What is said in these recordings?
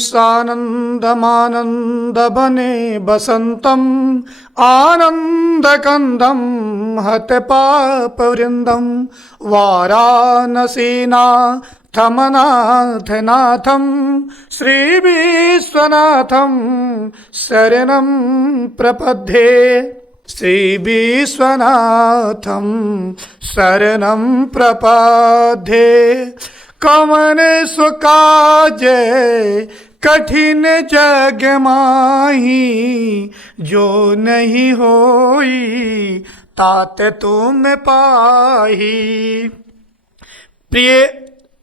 सानन्दमानन्दवने बसन्तम् आनन्दकन्दं हतपापवृन्दं वाराणसीनाथमनाथनाथं श्रीविश्वनाथं शरणं प्रपद्ये। श्रीविश्वनाथं शरणं प्रपद्ये। कवन सुकाजे कठिन जग माही, जो नहीं होई तात तुम पाही। प्रिय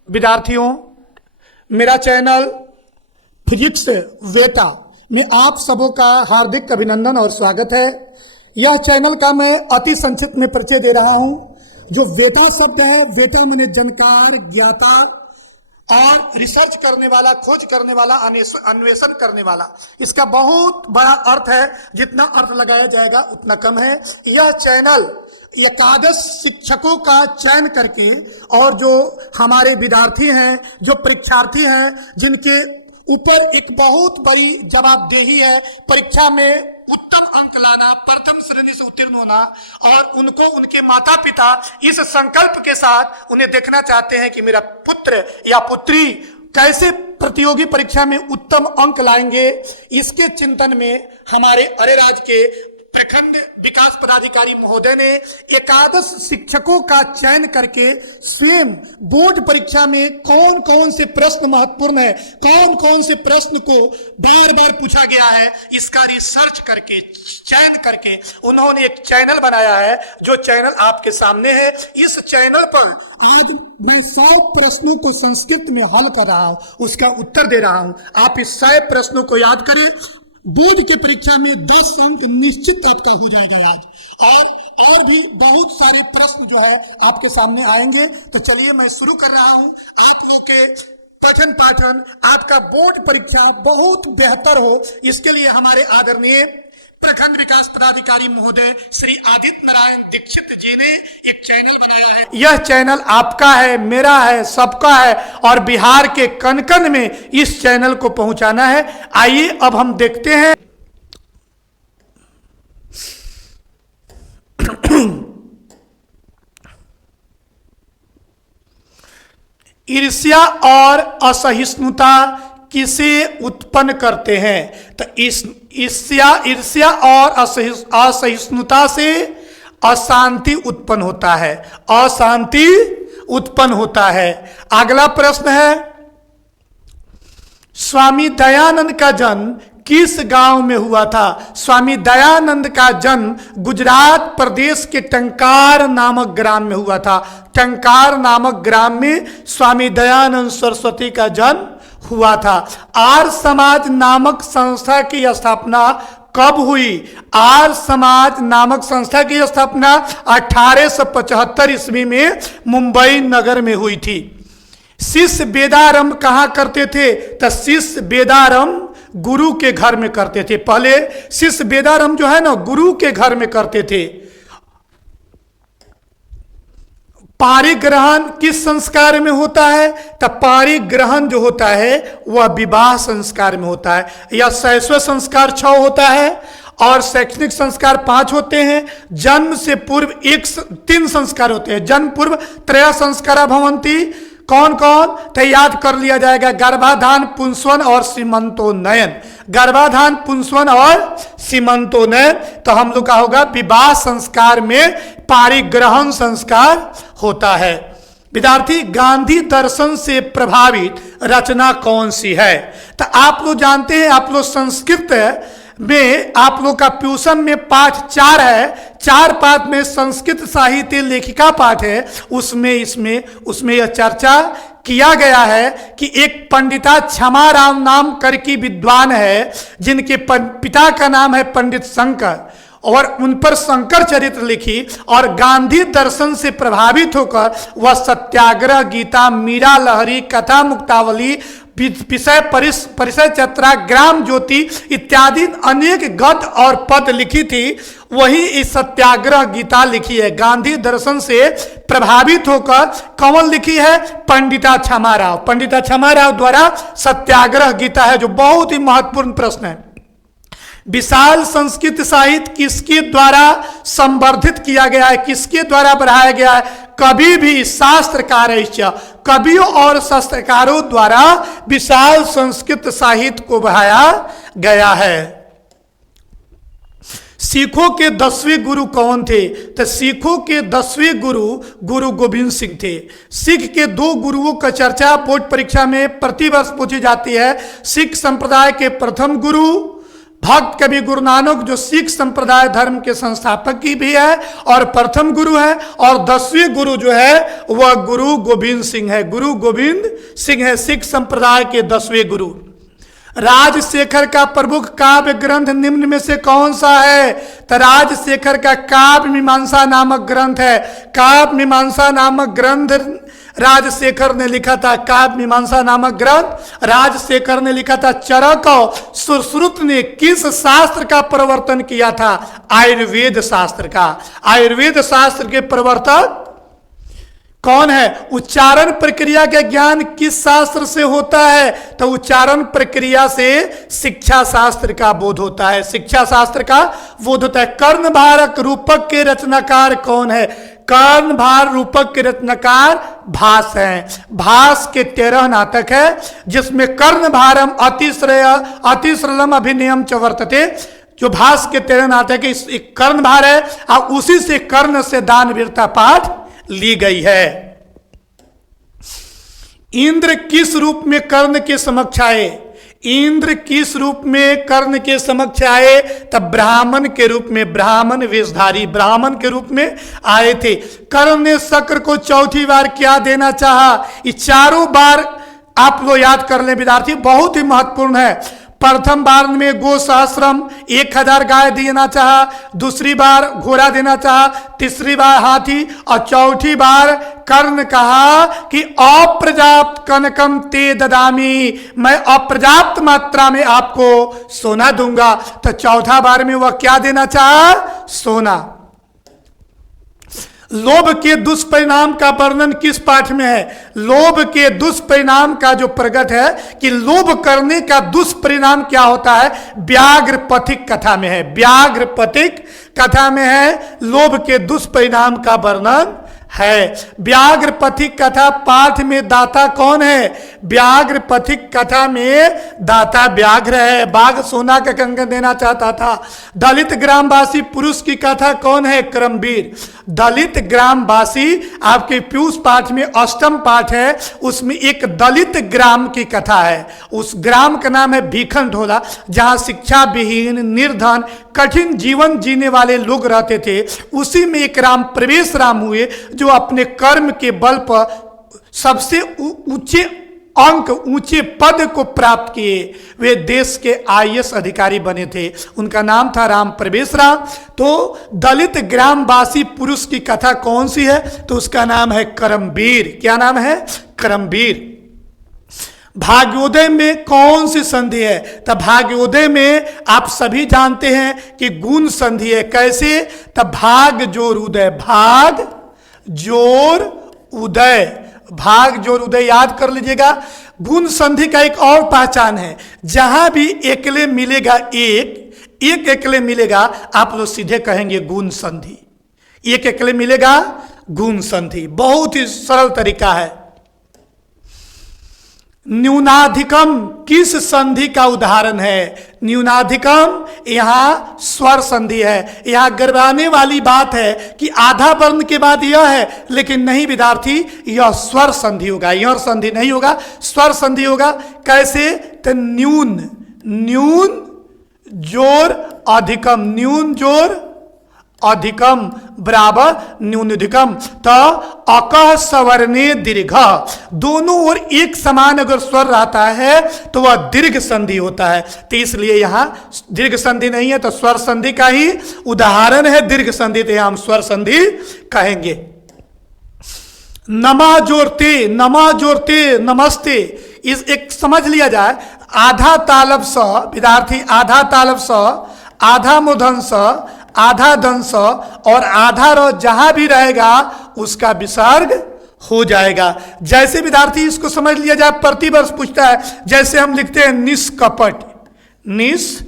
विद्यार्थियों, मेरा चैनल फिजिक्स वेटा में आप सबों का हार्दिक अभिनंदन और स्वागत है। यह चैनल का मैं अति संक्षिप्त में परिचय दे रहा हूं। जो वेटा शब्द है, वेटा माने जानकार, ज्ञाता और रिसर्च करने वाला, खोज करने वाला, अन्वेषण करने वाला। इसका बहुत बड़ा अर्थ है, जितना अर्थ लगाया जाएगा उतना कम है। यह चैनल एकादश शिक्षकों का चयन करके और जो हमारे विद्यार्थी हैं, जो परीक्षार्थी हैं, जिनके ऊपर एक बहुत बड़ी जवाबदेही है परीक्षा में उत्तम अंक लाना, प्रथम श्रेणी से उत्तीर्ण होना, और उनको उनके माता पिता इस संकल्प के साथ उन्हें देखना चाहते हैं कि मेरा पुत्र या पुत्री कैसे प्रतियोगी परीक्षा में उत्तम अंक लाएंगे। इसके चिंतन में हमारे अरेराज के प्रखंड विकास पदाधिकारी महोदय ने एकादश शिक्षकों का चयन करके स्वयं बोर्ड परीक्षा में कौन कौन से प्रश्न महत्वपूर्ण है, कौन कौन से प्रश्न को बार बार पूछा गया है, इसका रिसर्च करके चयन करके उन्होंने एक चैनल बनाया है, जो चैनल आपके सामने है। इस चैनल पर आज मैं 100 प्रश्नों को संस्कृत में हल कर रहा हूं, उसका उत्तर दे रहा हूं। आप इस 100 प्रश्नों को याद करें। बोर्ड की परीक्षा में 10 अंक निश्चित आपका हो जाएगा आज। और भी बहुत सारे प्रश्न जो है आपके सामने आएंगे। तो चलिए मैं शुरू कर रहा हूं। आप लोग के पठन पाठन, आपका बोर्ड परीक्षा बहुत बेहतर हो, इसके लिए हमारे आदरणीय प्रखंड विकास पदाधिकारी महोदय श्री आदित्य नारायण दीक्षित जी ने एक चैनल बनाया है। यह चैनल आपका है, मेरा है, सबका है, और बिहार के कण कण में इस चैनल को पहुंचाना है। आइए अब हम देखते हैं। ईर्ष्या और असहिष्णुता किसे उत्पन्न करते हैं? तो ईर्ष्या और असहिष्णुता से अशांति उत्पन्न होता है, अशांति उत्पन्न होता है। अगला प्रश्न है, स्वामी दयानंद का जन्म किस गांव में हुआ था? स्वामी दयानंद का जन्म गुजरात प्रदेश के टंकार नामक ग्राम में हुआ था। टंकार नामक ग्राम में स्वामी दयानंद सरस्वती का जन्म हुआ था। आर्य समाज नामक संस्था की स्थापना कब हुई? आर्य समाज नामक संस्था की स्थापना 1875 ईस्वी में मुंबई नगर में हुई थी। शिष्य वेदारंभ कहाँ करते थे? तो शिष्य वेदारंभ गुरु के घर में करते थे। पहले शिष्य वेदारंभ जो है ना, गुरु के घर में करते थे। पारिग्रहण किस संस्कार में होता है? तो पारिग्रहण जो होता है वह विवाह संस्कार में होता है। या शैशव संस्कार 6 होता है और शैक्षणिक संस्कार 5 होते हैं। जन्म से पूर्व 3 संस्कार होते हैं। जन्म पूर्व त्रय संस्कारा भवन्ति। कौन कौन? तो याद कर लिया जाएगा। गर्भाधान, पुंसवन और सीमंतोन्नयन। गर्भाधान, पुंसवन और सीमंतोन्नयन। तो हम लोग का होगा विवाह संस्कार में पारिग्रहण संस्कार होता है। विद्यार्थी, गांधी दर्शन से प्रभावित रचना कौन सी है? तो आप लोग जानते हैं, आप लोग संस्कृत में आप लोग का ट्यूशन में पाठ 4 है। 4 पाठ में संस्कृत साहित्य लेखिका पाठ है। उसमें यह चर्चा किया गया है कि एक पंडिता क्षमाराम नाम करके विद्वान है, जिनके पिता का नाम है पंडित शंकर, और उन पर शंकर चरित्र लिखी, और गांधी दर्शन से प्रभावित होकर वह सत्याग्रह, गीता, मीरा लहरी, कथा मुक्तावली, विषय परिचय चत्रा, ग्राम ज्योति इत्यादि अनेक गद्य और पद लिखी थी। वही इस सत्याग्रह गीता लिखी है। गांधी दर्शन से प्रभावित होकर कौन लिखी है? पंडिता क्षमाराव। पंडिता क्षमाराव द्वारा सत्याग्रह गीता है, जो बहुत ही महत्वपूर्ण प्रश्न है। विशाल संस्कृत साहित्य किसके द्वारा संवर्धित किया गया है, किसके द्वारा बढ़ाया गया है? कभी भी शास्त्रकार, कवियों और शास्त्रकारों द्वारा विशाल संस्कृत साहित्य को बढ़ाया गया है। सिखों के 10वें गुरु कौन थे? तो सिखों के 10वें गुरु गुरु गोविंद सिंह थे। सिख के 2 गुरुओं का चर्चा बोर्ड परीक्षा में प्रतिवर्ष पूछी जाती है। सिख संप्रदाय के प्रथम गुरु भक्त कवि गुरु नानक, जो सिख संप्रदाय धर्म के संस्थापक की भी है और प्रथम गुरु है, और 10वें गुरु जो है वह गुरु गोविंद सिंह है। गुरु गोविंद सिंह है सिख संप्रदाय के 10वें गुरु। राजशेखर का प्रमुख काव्य ग्रंथ निम्न में से कौन सा है? तो राजशेखर का काव्य मीमांसा नामक ग्रंथ है। काव्य मीमांसा नामक ग्रंथ राजशेखर ने लिखा था। काव्य मीमांसा नामक ग्रंथ राजशेखर ने लिखा था। चरक और सुश्रुत ने किस शास्त्र का प्रवर्तन किया था? आयुर्वेद शास्त्र का। आयुर्वेद शास्त्र के प्रवर्तक कौन है? उच्चारण प्रक्रिया का ज्ञान किस शास्त्र से होता है? तो उच्चारण प्रक्रिया से शिक्षा शास्त्र का बोध होता है। शिक्षा शास्त्र का बोध होता है। कर्णभारक रूपक के रचनाकार कौन है? कर्णभार रूपक के रचनाकार भास हैं। भास के 13 नाटक है, जिसमें कर्णभारम अतिश्रलम अभिनयम च वर्तते, जो भास के 13 नाटक है, एक कर्णभार है और उसी से कर्ण से दानवीरता पाठ ली गई है। इंद्र किस रूप में कर्ण के समक्ष आए? इंद्र किस रूप में कर्ण के समक्ष आए? तब ब्राह्मण के रूप में, ब्राह्मण वेशधारी ब्राह्मण के रूप में आए थे। कर्ण ने शक्र को चौथी बार क्या देना चाहा? ये चारों बार आप लोग याद कर लें विद्यार्थी, बहुत ही महत्वपूर्ण है। प्रथम बार में गो सहस्रम 1000 गाय देना चाहा, दूसरी बार घोड़ा देना चाहा, तीसरी बार हाथी, और चौथी बार कर्ण कहा कि अपर्याप्त कनकम ते ददामी, मैं अपर्याप्त मात्रा में आपको सोना दूंगा। तो चौथा बार में वह क्या देना चाहा? सोना। लोभ के दुष्परिणाम का वर्णन किस पाठ में है? लोभ के दुष्परिणाम का जो प्रकट है कि लोभ करने का दुष्परिणाम क्या होता है, व्याघ्र पथिक कथा में है। व्याघ्र पथिक कथा में है लोभ के दुष्परिणाम का वर्णन है। व्याघ्र पथिक कथा पाठ में दाता कौन है? व्याघ्र पथिक कथा में दाता व्याघ्र है। बाघ सोना का कंगन देना चाहता था। दलित ग्रामवासी पुरुष की कथा कौन है? क्रमवीर। दलित ग्रामवासी आपके पीयूष पाठ में अष्टम पाठ है, उसमें एक दलित ग्राम की कथा है। उस ग्राम का नाम है भीखंडोला, जहां शिक्षा विहीन, निर्धन, कठिन जीवन जीने वाले लोग रहते थे। उसी में एक राम प्रवेश राम हुए, जो अपने कर्म के बल पर सबसे ऊंचे अंक, ऊंचे पद को प्राप्त किए। वे देश के IAS अधिकारी बने थे। उनका नाम था राम प्रवेश राम। तो दलित ग्रामवासी पुरुष की कथा कौन सी है? तो उसका नाम है करमवीर। क्या नाम है? करमवीर। भाग्योदय में कौन सी संधि है? तब भाग्योदय में आप सभी जानते हैं कि गुण संधि है। कैसे? तब भाग जोर उदय, भाग जोर उदय, भाग जोर उदय याद कर लीजिएगा। गुण संधि का एक और पहचान है, जहां भी एकले मिलेगा एक एकले मिलेगा, आप लोग सीधे कहेंगे गुण संधि। एक एकले मिलेगा गुण संधि। बहुत ही सरल तरीका है। न्यूनाधिकम किस संधि का उदाहरण है? न्यूनाधिकम यहां स्वर संधि है। यहां गर्वाने वाली बात है कि आधा वर्ण के बाद यह है, लेकिन नहीं विद्यार्थी, यह स्वर संधि होगा, यह संधि नहीं होगा, स्वर संधि होगा। कैसे? तो न्यून, न्यून जोर अधिकम, न्यून जोर अधिकम बराबर न्यूनाधिकम। तो अकह सवर्णे दीर्घ, दोनों ओर एक समान अगर स्वर रहता है तो वह दीर्घ संधि होता है। तो इसलिए यहां दीर्घ संधि नहीं है, तो स्वर संधि का ही उदाहरण है दीर्घ संधि, तो हम स्वर संधि कहेंगे। नमा जोड़ते, नमा जोड़ते, नमस्ते, इस एक समझ लिया जाए। आधा तालब स विद्यार्थी, आधा तालब स, आधा मूर्धन स, आधा दंश और आधा र जहां भी रहेगा उसका विसर्ग हो जाएगा। जैसे विद्यार्थी इसको समझ लिया जाए, प्रतिवर्ष पूछता है, जैसे हम लिखते हैं निष्कपट, निष्कपट,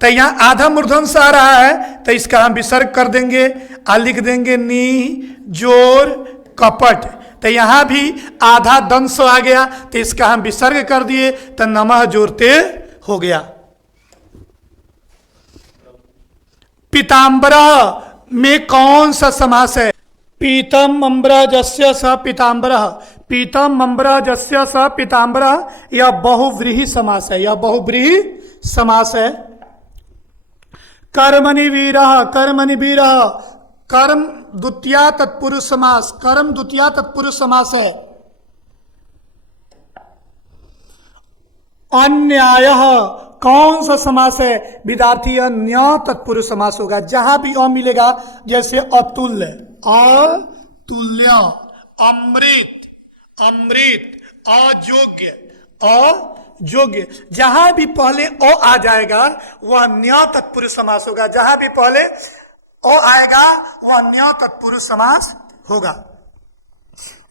तो यहां आधा मूर्धन्य आ रहा है तो इसका हम विसर्ग कर देंगे और लिख देंगे नी जोर कपट, तो यहां भी आधा दंश आ गया तो इसका हम विसर्ग कर दिए तो नमः जोरते हो गया। पीताम्बरः में कौन सा समास है? पीतम अम्बरजस्य स पीताम्बरः, पीतम अम्बरजस्य स पीताम्बरः, यह बहुव्रीहि समास है, यह बहुव्रीहि समास है। कर्मणि वीरः, कर्मणि वीरः, कर्म द्वितीया तत्पुरुष समास, कर्म द्वितीया तत्पुरुष समास है। अन्यायः कौन सा समास है? विद्यार्थी अन्य तत्पुरुष समास होगा। जहां भी अ मिलेगा, जैसे अतुल्य, अतुल्य, अमृत, अमृत, अयोग्य, अयोग्य, जहां भी पहले अ आ जाएगा वह अन्य तत्पुरुष समास होगा। जहां भी पहले अ आएगा वह अन्य तत्पुरुष समास होगा।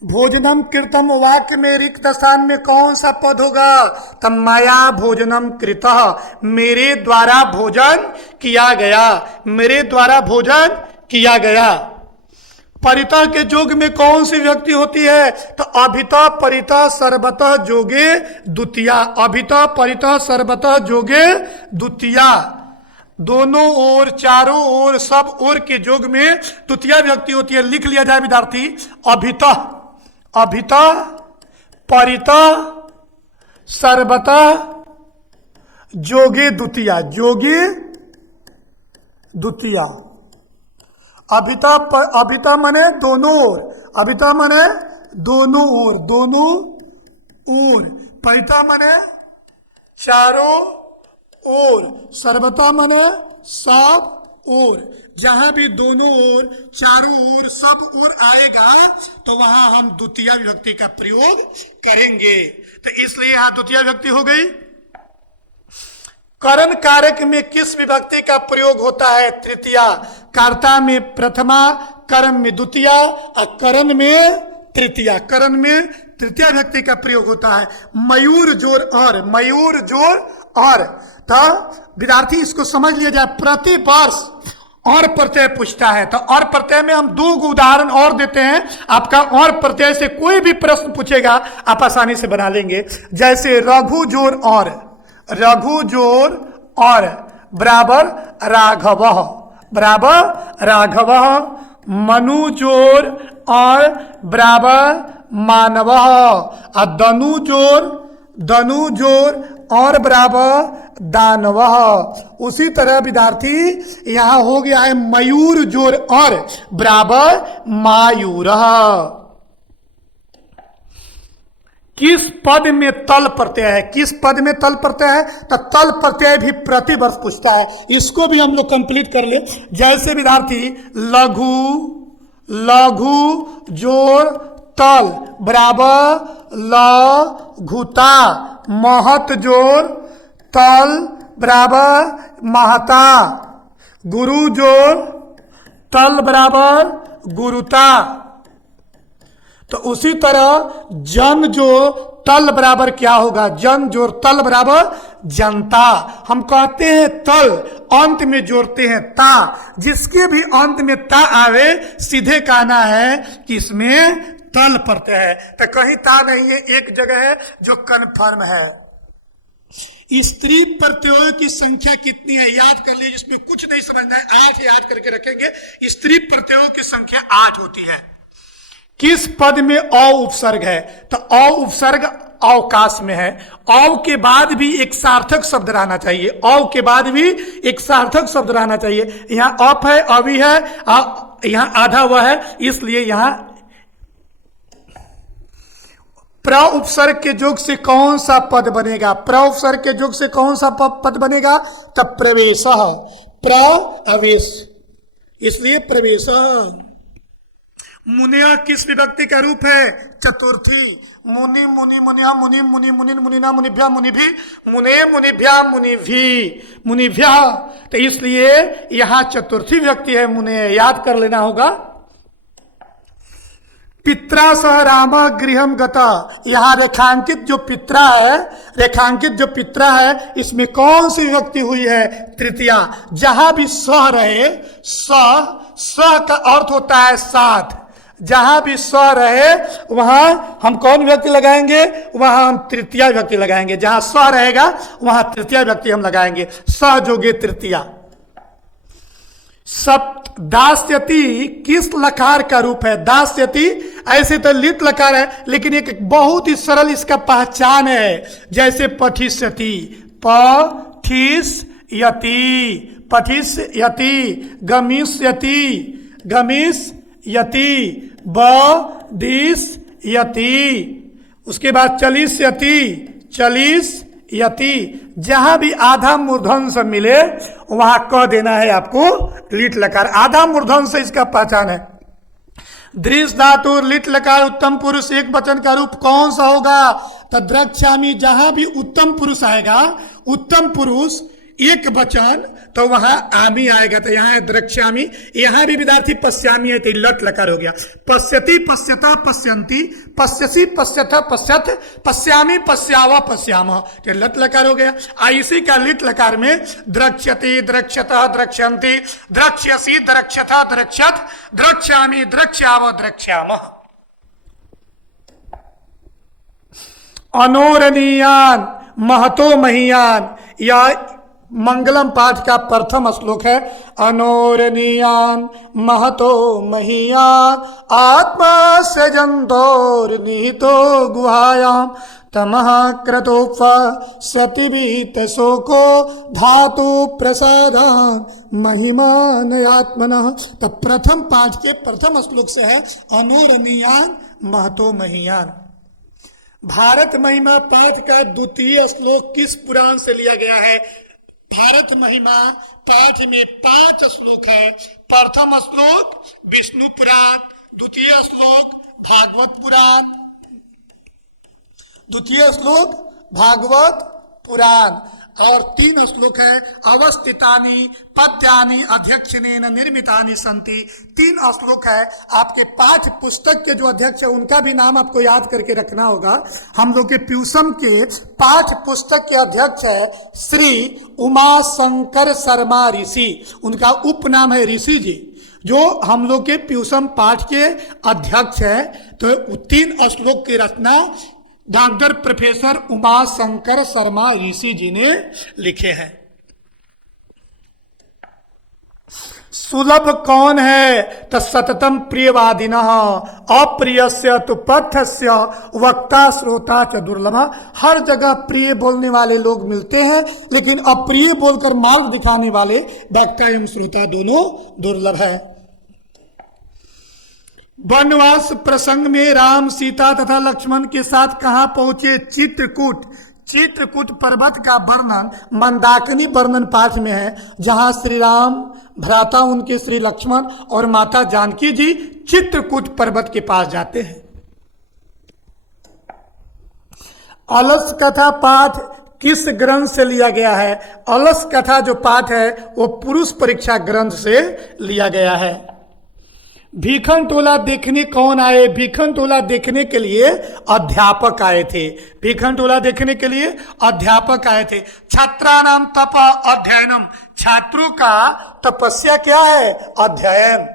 भोजनम कृतम वाक्य में रिक्त स्थान में कौन सा पद होगा? तब माया भोजनम कृतः, मेरे द्वारा भोजन किया गया, मेरे द्वारा भोजन किया गया। परितः के जोग में कौन सी व्यक्ति होती है? तो अभितः परितः सर्वतः जोगे द्वितीया, अभितः परितः सर्वतः जोगे द्वितीया, दोनों ओर, चारों ओर, सब ओर के जोग में द्वितीया व्यक्ति होती है। लिख लिया जाए विद्यार्थी, अभितः, अभितः परितः सर्वतः जोगे द्वितीया, जोगे द्वितीया। अभिता मने दोनों ओर, अभिता मने दोनों ओर, दोनों ओर, परिता मने चारों ओर, सर्वता मने सब ओर। जहां भी दोनों ओर, चारों ओर, सब ओर आएगा तो वहां हम द्वितीय विभक्ति का प्रयोग करेंगे। तो इसलिए यहां द्वितीय विभक्ति हो गई। करण कारक में किस विभक्ति का प्रयोग होता है? तृतीया। कर्ता में प्रथमा, कर्म में द्वितीया और करण में तृतीया, करण में तृतीया विभक्ति का प्रयोग होता है। मयूर जोर और, मयूर जोर और। तो विद्यार्थी इसको समझ लिया जाए, प्रति वर्ष और प्रत्यय पूछता है तो और प्रत्यय में हम दो उदाहरण और देते हैं। आपका और प्रत्यय से कोई भी प्रश्न पूछेगा आप आसानी से बना लेंगे। जैसे रघु जोर और, रघु जोर और बराबर राघव, बराबर राघव। मनु जोर और बराबर मानव। और दनु जोर, दनु जोर और बराबर दानव। उसी तरह विद्यार्थी यहां हो गया है मयूर जोर और बराबर मायूर। किस पद में तल प्रत्यय है? किस पद में तल प्रत्यय है? तो तल प्रत्यय भी प्रतिवर्ष पूछता है, इसको भी हम लोग कंप्लीट कर ले। जैसे विद्यार्थी लघु, लघु जोर तल बराबर लघुता। महत जोर तल बराबर महता। गुरु जोर तल बराबर गुरुता। तो उसी तरह जन जो तल बराबर क्या होगा? जन जोर तल बराबर जनता। हम कहते हैं तल, अंत में जोड़ते हैं ता। जिसके भी अंत में ता आवे सीधे कहना है कि इसमें तल प्रत्यय है। तो कहीं ता नहीं है, एक जगह है जो कन्फर्म है। स्त्री प्रत्ययों की संख्या कितनी है? याद कर लीजिए, इसमें कुछ नहीं समझना है, 8 याद करके रखेंगे। स्त्री प्रत्ययों की संख्या 8 होती है। किस पद में अ उपसर्ग है? तो अ उपसर्ग अवकाश में है। अव के बाद भी एक सार्थक शब्द रहना चाहिए, अव के बाद भी एक सार्थक शब्द रहना चाहिए। यहां अप है, अवि है, यहां आधा हुआ है, इसलिए यहां प्र उपसर्ग के जोग से कौन सा पद बनेगा? प्र उपसर्ग के जोग से कौन सा पद बनेगा? तब प्रवेश, प्रवेश, इसलिए प्रवेश। मुनिया किस विभक्ति का रूप है? चतुर्थी। मुनि मुनि मुनिया मुनि मुनि मुनि मुनिना मुनिभ्या मुनिभि मुने मुनिभ्या मुनिभि मुनिभ्या, तो इसलिए यहां चतुर्थी व्यक्ति है मुने, याद कर लेना होगा। पित्रा सह राम गृहम गता, यहां रेखांकित जो पित्रा है, रेखांकित जो पित्रा है, इसमें कौन सी विभक्ति हुई है? तृतीया। जहां भी स रहे, स का अर्थ होता है साथ, जहां भी स रहे वहां हम कौन व्यक्ति लगाएंगे? वहां हम तृतीया व्यक्ति लगाएंगे। जहां स रहेगा वहां तृतीया व्यक्ति हम लगाएंगे। स जोगे तृतीया। सप्त दास्यति किस लकार का रूप है? दास्यति ऐसे तो लिट लकार है, लेकिन एक बहुत ही सरल इसका पहचान है, जैसे पठिष्यति, पठिष्यति, पठिष्यति, गमिष्यति, गमिष्यति, बदिष्यति, उसके बाद चलिष्यति, चलिष्यति। जहां भी आधा मूर्धन से मिले वहां क देना है आपको लिट लकार। आधा मूर्धन से इसका पहचान है। दृश्य धातु लिट लकार उत्तम पुरुष एक वचन का रूप कौन सा होगा? तो द्रक्ष्यामि। जहां भी उत्तम पुरुष आएगा, उत्तम पुरुष एक वचन, तो वहां आमी आएगा, तो यहाँ है द्रक्ष्यामि। यहाँ भी विद्यार्थी पश्यामी है, तो लट लकार हो गया। पश्यति पश्यता पश्यन्ति, पश्यसि पश्यथ पश्यथ, पश्यामी पश्यावा पश्याम, तो लट लकार हो गया। इसी का लिट लकार में द्रक्ष्यति द्रक्ष्यत द्रक्ष्यन्ति, द्रक्ष्यसि द्रक्ष्यथ द्रक्ष्यथ, द्रक्ष्यामि द्रक्ष्याव द्रक्ष्याम। अनोरणीयान महतो महीयान, यह मंगलम पाठ का प्रथम श्लोक है। अनोरणीयान महतो महीयान आत्मा से जंतोर निहितो गुहायाम तमः क्रतोप सतिवीत शोको धातु प्रसादान महिमानयात्मनः। तो प्रथम पाठ के प्रथम श्लोक से है अनोरणीयान महतो महीयान। भारत महिमा पाठ का द्वितीय श्लोक किस पुराण से लिया गया है? भारत महिमा पाठ में 5 श्लोक है। प्रथम श्लोक विष्णु पुराण, द्वितीय श्लोक भागवत पुराण, द्वितीय श्लोक भागवत पुराण, और 3 श्लोक है अवस्थितानि पद्यानि अध्यक्षनेन निर्मितानि संति। 3 श्लोक है। आपके पाठ्य पुस्तक के जो अध्यक्ष है उनका भी नाम आपको याद करके रखना होगा। हम लोग के प्यूसम के पाठ्य पुस्तक के अध्यक्ष है श्री उमा शंकर शर्मा ऋषि, उनका उपनाम है ऋषि जी, जो हम लोग के प्यूसम पाठ के अध्यक्ष है। तो 3 श्लोक की रचना डॉक्टर प्रोफेसर उमा शंकर शर्मा ऋषि जी ने लिखे हैं। सुलभ कौन है? तो सततम प्रियवादिनः अप्रियस्य तो पथस्य वक्ता श्रोता च दुर्लभ। हर जगह प्रिय बोलने वाले लोग मिलते हैं, लेकिन अप्रिय बोलकर मार्ग दिखाने वाले वक्ता एवं श्रोता दोनों दुर्लभ है। वनवास प्रसंग में राम सीता तथा लक्ष्मण के साथ कहां पहुंचे? चित्रकूट। चित्रकूट पर्वत का वर्णन मंदाकिनी वर्णन पाठ में है, जहां श्री राम, भ्राता उनके श्री लक्ष्मण और माता जानकी जी चित्रकूट पर्वत के पास जाते हैं। अलस कथा पाठ किस ग्रंथ से लिया गया है? अलस कथा जो पाठ है वो पुरुष परीक्षा ग्रंथ से लिया गया है। भीखन टोला देखने कौन आए? भीखन टोला देखने के लिए अध्यापक आए थे। भीखन टोला देखने के लिए अध्यापक आए थे। छात्रानाम तप अध्ययनम, छात्रों का तपस्या क्या है? अध्ययन।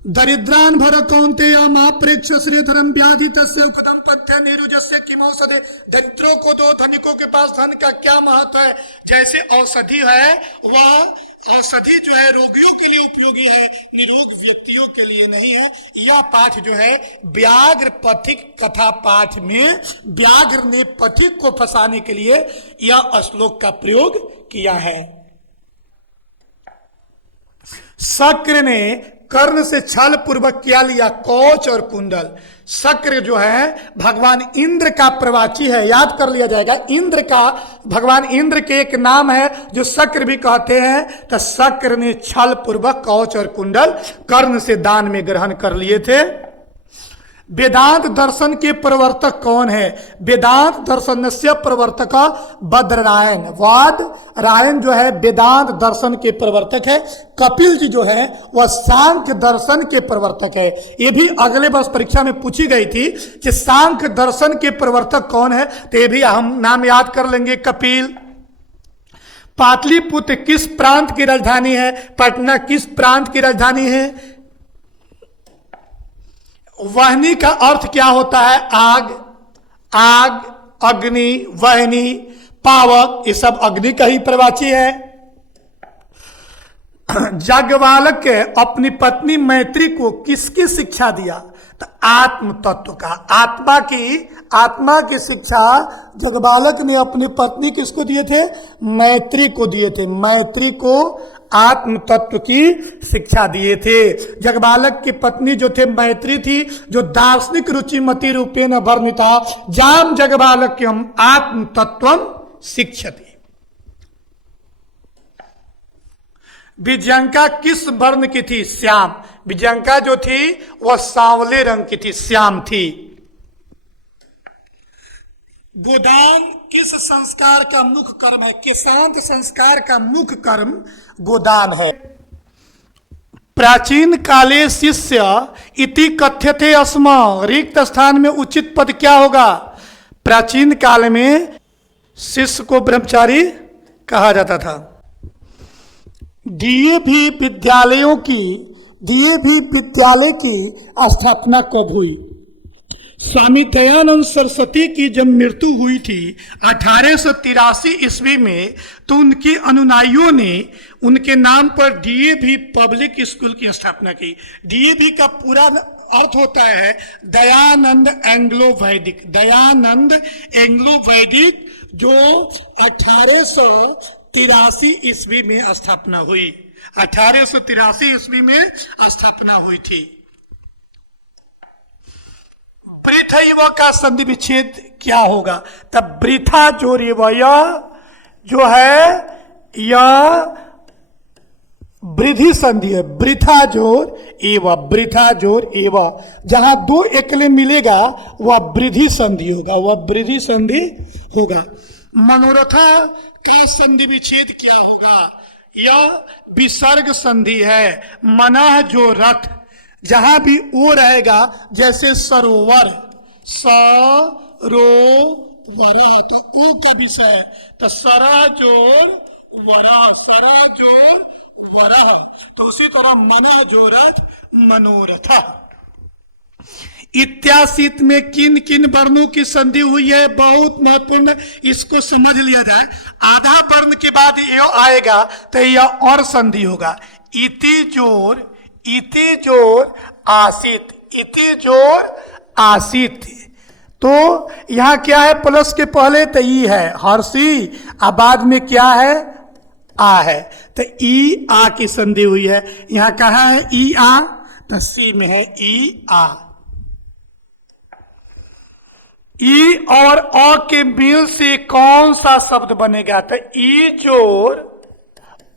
दरिद्रान भर कौन्तेय माप्रेक्ष श्रीधरम व्याधि तस्य कदम तथ्य निरुजस्य किमौषधे। दरिद्रों को दो, धनिकों के पास धन का क्या महत्व है? जैसे औषधि है, वह औषधि जो है रोगियों के लिए उपयोगी है, निरोग व्यक्तियों के लिए नहीं है। यह पाठ जो है व्याघ्र पथिक कथा पाठ में व्याघ्र ने पथिक को फंसाने के लिए यह श्लोक का प्रयोग किया है। शक्र ने कर्ण से छल पूर्वक क्या लिया? कौच और कुंडल। शक्र जो है भगवान इंद्र का प्रवाची है, याद कर लिया जाएगा। इंद्र का, भगवान इंद्र के एक नाम है जो शक्र भी कहते हैं। तो शक्र ने छल पूर्वक कौच और कुंडल कर्ण से दान में ग्रहण कर लिए थे। वेदांत दर्शन के प्रवर्तक कौन है? वेदांत दर्शन से प्रवर्तक बद्ररायण। बद्ररायण जो है वेदांत दर्शन के प्रवर्तक है। कपिल जी जो है वह सांख्य दर्शन के प्रवर्तक है। ये भी अगले वर्ष परीक्षा में पूछी गई थी कि सांख्य दर्शन के प्रवर्तक कौन है, तो ये भी हम नाम याद कर लेंगे, कपिल। पाटलिपुत्र किस प्रांत की राजधानी है? पटना किस प्रांत की राजधानी है? वहनी का अर्थ क्या होता है? आग, आग, अग्नि, वहनी, पावक, ये सब अग्नि का ही प्रवाची है। याज्ञवल्क्य के अपनी पत्नी मैत्री को किसकी शिक्षा दिया? तो आत्म तत्व का, आत्मा की शिक्षा याज्ञवल्क्य ने अपनी पत्नी किसको दिए थे? मैत्री को दिए थे। मैत्री को आत्म तत्व की शिक्षा दिए थे। याज्ञवल्क्य की पत्नी जो थे मैत्री थी, जो दार्शनिक रुचिमती रूपेण वर्णिता जाम याज्ञवल्क्यम आत्म तत्वम शिक्षति। विजयंका किस वर्ण की थी? श्याम। विजयंका जो थी वह सांवले रंग की थी, श्याम थी। गोदान किस संस्कार का मुख्य कर्म है? केशांत संस्कार का मुख्य कर्म गोदान है। प्राचीन काले शिष्य इति कथ्यते अस्म। रिक्त स्थान में उचित पद क्या होगा? प्राचीन काल में शिष्य को ब्रह्मचारी कहा जाता था। डीएवी विद्यालय की स्थापना कब हुई? स्वामी दयानंद सरस्वती की जब मृत्यु हुई थी 1883 ईस्वी में, तो उनके अनुयायियों ने उनके नाम पर डीएवी पब्लिक स्कूल की स्थापना की। डीएवी का पूरा अर्थ होता है दयानंद एंग्लो वैदिक। दयानंद एंग्लो वैदिक, जो 1883 ईस्वी में स्थापना हुई। 1883 ईस्वी में स्थापना हुई थी। वृथैव का संधि विच्छेद क्या होगा? तब वृथा जोर जो है यह वृद्धि संधि है। वृथा जोर एवं जहां दो एकले मिलेगा वह वृद्धि संधि होगा। मनोरथा का संधि विच्छेद क्या होगा? यह विसर्ग संधि है। मनः जो रथ, जहां भी ओ रहेगा, जैसे सरोवर, सरोवर, तो ओ का विषय है, तो वरह, तो उसी तरह मनः जो रथ, मनोरथ। इत्यासित में किन किन वर्णों की संधि हुई है? बहुत महत्वपूर्ण, इसको समझ लिया जाए। आधा वर्ण के बाद ये आएगा तो यह और संधि होगा। इति जोर आसित, तो यहां क्या है? प्लस के पहले तो ई है हर्षी, अब बाद में क्या है? आ है, तो ई आ की संधि हुई है। यहां कहा है ई आ, तो सी में है ई आ। ई और अ के मेल से कौन सा शब्द बनेगा? तो ई जोर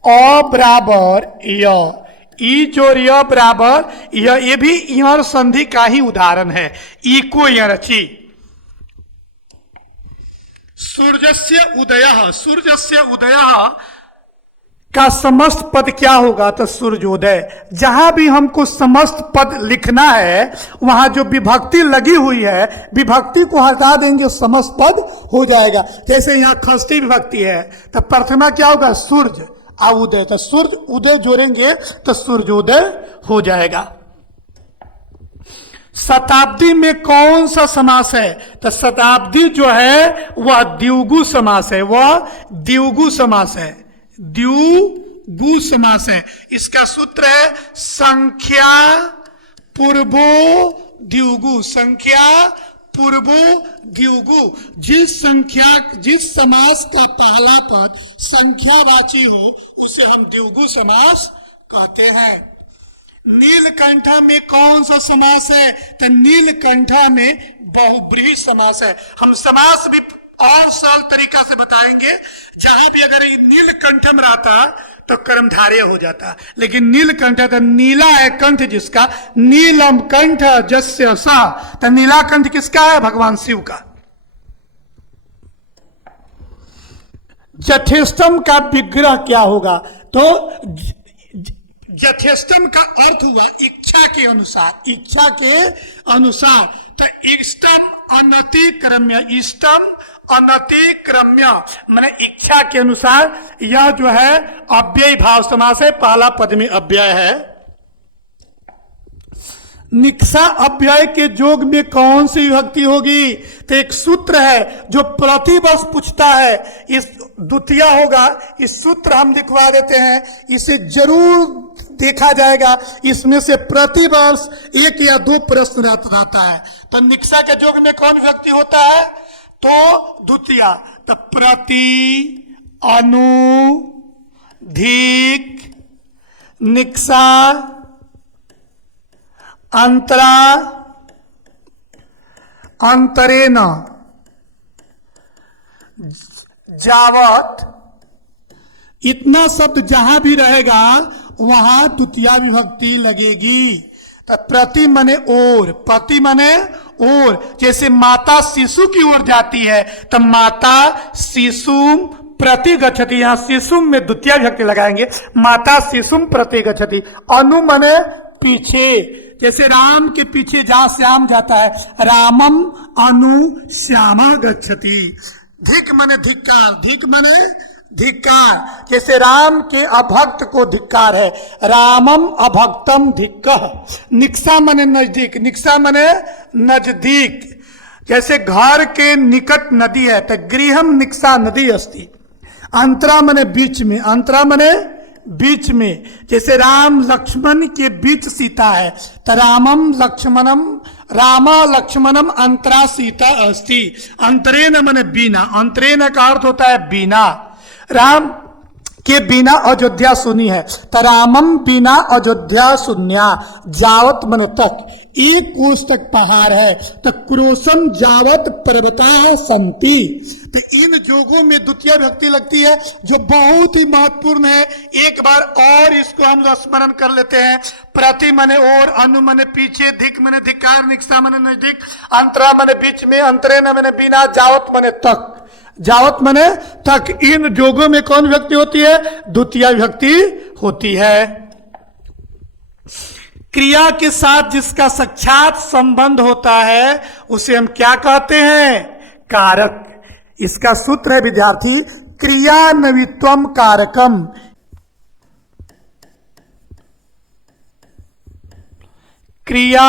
अ बराबर य, ई जोर य बराबर य। ये भी इयर संधि का ही उदाहरण है। ई को यरची। सूर्यस्य उदय का समस्त पद क्या होगा? तो सूर्योदय। जहां भी हमको समस्त पद लिखना है वहां जो विभक्ति लगी हुई है, विभक्ति को हटा देंगे, समस्त पद हो जाएगा। जैसे यहाँ खष्टी विभक्ति है तो प्रथमा क्या होगा? सूर्य उदय, तो सूर्य उदय जोड़ेंगे तो सूर्योदय हो जाएगा। शताब्दी में कौन सा समास है? तो शताब्दी जो है वह द्विगु समास है। इसका सूत्र है संख्या पूर्वो द्विगु। जिस समास का पहला पद संख्यावाची हो उसे हम द्विगु समास कहते हैं। नीलकंठ में कौन सा समास है? तो नीलकंठ में बहुब्रीहि समास है। हम समास भी और सरल तरीका से बताएंगे। जहां भी अगर नीलकंठम रहता तो कर्मधारय हो जाता, लेकिन नीलकंठ तो नीला है कंठ जिसका, नीलम कंठ जस्य सा, तो नीला कंठ किसका है? भगवान शिव का। जथेष्टम का विग्रह क्या होगा? तो जथेष्टम का अर्थ हुआ इच्छा के अनुसार, इच्छा के अनुसार। तो इष्टम अनतिक्रम्य, इष्टम अनतिक्रम्य माने इच्छा के अनुसार। यह जो है अव्यय भाव समास है, पहला पद में अव्यय है। निक्सा अव्यय के जोग में कौन सी विभक्ति होगी? तो एक सूत्र है जो प्रतिवर्ष पूछता है, इस द्वितीय होगा। इस सूत्र हम दिखवा देते हैं, इसे जरूर देखा जाएगा। इसमें से प्रतिवर्ष एक या दो प्रश्न रहता है। तो निक्सा के जोग में कौन विभक्ति होता है? तो द्वितीय। तो प्रति, अनु, धिक, निक्सा, अंतरा, अंतरेण, जावत, इतना शब्द जहां भी रहेगा वहां द्वितीय विभक्ति लगेगी। तो प्रति मने ओर, प्रति मने ओर। जैसे माता शिशु की ओर जाती है तो माता शिशु प्रति गच्छति, यहां शिशु में द्वितीय विभक्ति लगाएंगे, माता शिशु प्रति गच्छति। अनु मने पीछे, जैसे राम के पीछे जहां श्याम जाता है, रामम अनु श्यामा गच्छति। धिक मने धिक्कार, धिक मने धिक्कार, जैसे राम के अभक्त को धिक्कार है, रामम अभक्तम धिक्कः। निक्सा मने नजदीक, निक्सा मने नजदीक। जैसे घर के निकट नदी है तो गृहम निक्सा नदी अस्ति। अंतरा मने बीच में, अंतरा मने बीच में। जैसे राम लक्ष्मण के बीच सीता है तो रामम लक्ष्मणम, रामा लक्ष्मणम अंतरा सीता अस्ति। अंतरेण मने बिना, अंतरेण का अर्थ होता है बिना। राम के बिना अयोध्या सुनी है तो रामम बिना अयोध्या सुन्या। जावत मने तक, एक कोस तक पहाड़ है तो क्रोशम जावत पर्वता संति। तो इन जोगों में द्वितीय विभक्ति लगती है जो बहुत ही महत्वपूर्ण है। एक बार और इसको हम स्मरण कर लेते हैं। प्रति मने और, अनु मने पीछे, धिक मने धिक्कार, निक्सा मने नजदीक, अंतरा मने बीच में, अंतरेण मने बिना, जावत मने तक, जावत मने तक। इन जोगों में कौन विभक्ति होती है? द्वितीय विभक्ति होती है। क्रिया के साथ जिसका साक्षात संबंध होता है उसे हम क्या कहते हैं? कारक। इसका सूत्र है विद्यार्थी, क्रिया नवित्वम कारकम। क्रिया